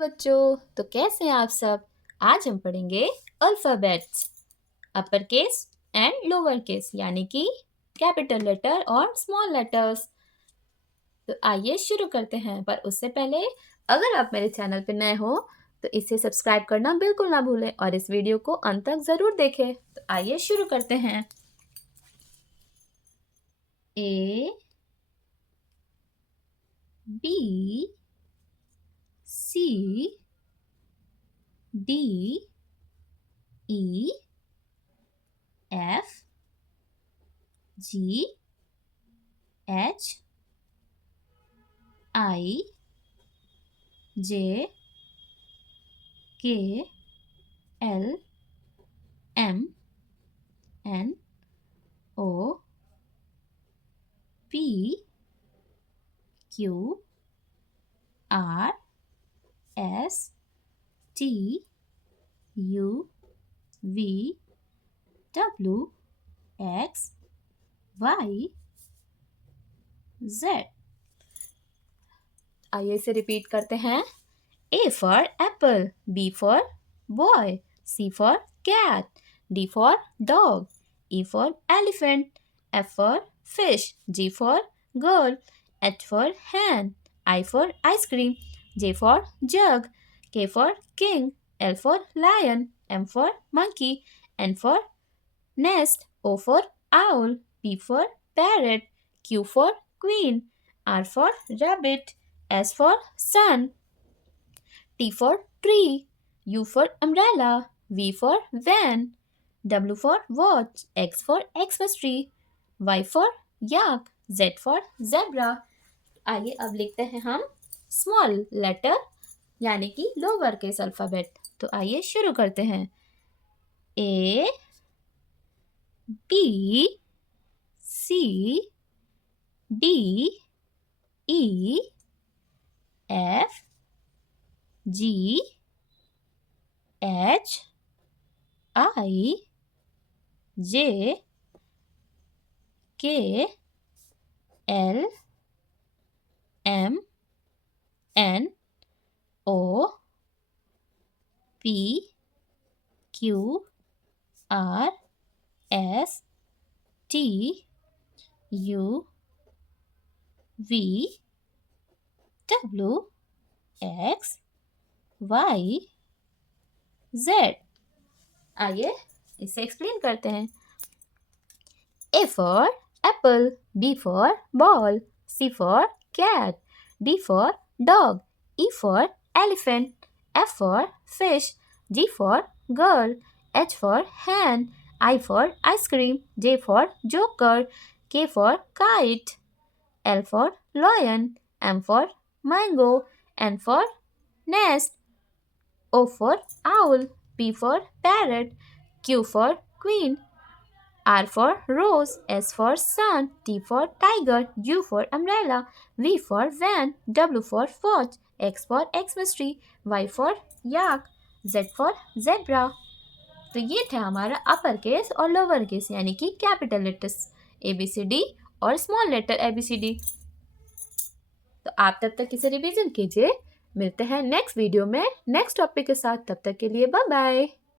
बच्चों, तो कैसे हैं आप सब। आज हम पढ़ेंगे alphabets, upper case and lower case, यानी कि कैपिटल लेटर और स्मॉल लेटर्स। तो आइए शुरू करते हैं, पर उससे पहले अगर आप मेरे चैनल पर नए हो तो इसे सब्सक्राइब करना बिल्कुल ना भूलें और इस वीडियो को अंत तक ज़रूर देखें। तो आइए शुरू करते हैं। A, B, C, D, E, F, G, H, I, J, K, L, M, N, O, P, Q, R, S, T, U, V, W, X, Y, Z। आइए इसे रिपीट करते हैं। A for apple, B for boy, C for cat, D for dog, E for elephant, F for fish, G for girl, H for hen, I for ice cream, J for jug, K for king, L for lion, M for monkey, N for nest, O for owl, P for parrot, Q for queen, R for rabbit, S for sun, T for tree, U for umbrella, V for van, W for watch, X for Xmas tree, Y for yak, Z for zebra। आइए अब लिखते हैं हम small letter यानी कि lower case alphabet. तो आइए शुरू करते हैं। A, B, C, D, E, F, G, H, I, J, K, L, M, N, O, P, Q, R, S, T, U, V, W, X, Y, Z। आइए इसे explain करते हैं। A for apple, B for ball, C for cat, D for dog, E for elephant, F for fish, G for girl, H for hen, I for ice cream, J for joker, K for kite, L for lion, M for mango, N for nest, O for owl, P for parrot, Q for queen, R for rose, S for sun, T for tiger, U for umbrella, V for van, W for watch, X for Xmas tree, Y for yak, Z for zebra। तो ये था हमारा upper case और lower case यानी कि capital letters ABCD और small letter ABCD। तो आप तब तक इसे रिवीजन कीजिए। मिलते हैं नेक्स्ट वीडियो में नेक्स्ट टॉपिक के साथ। तब तक के लिए बाय बाय।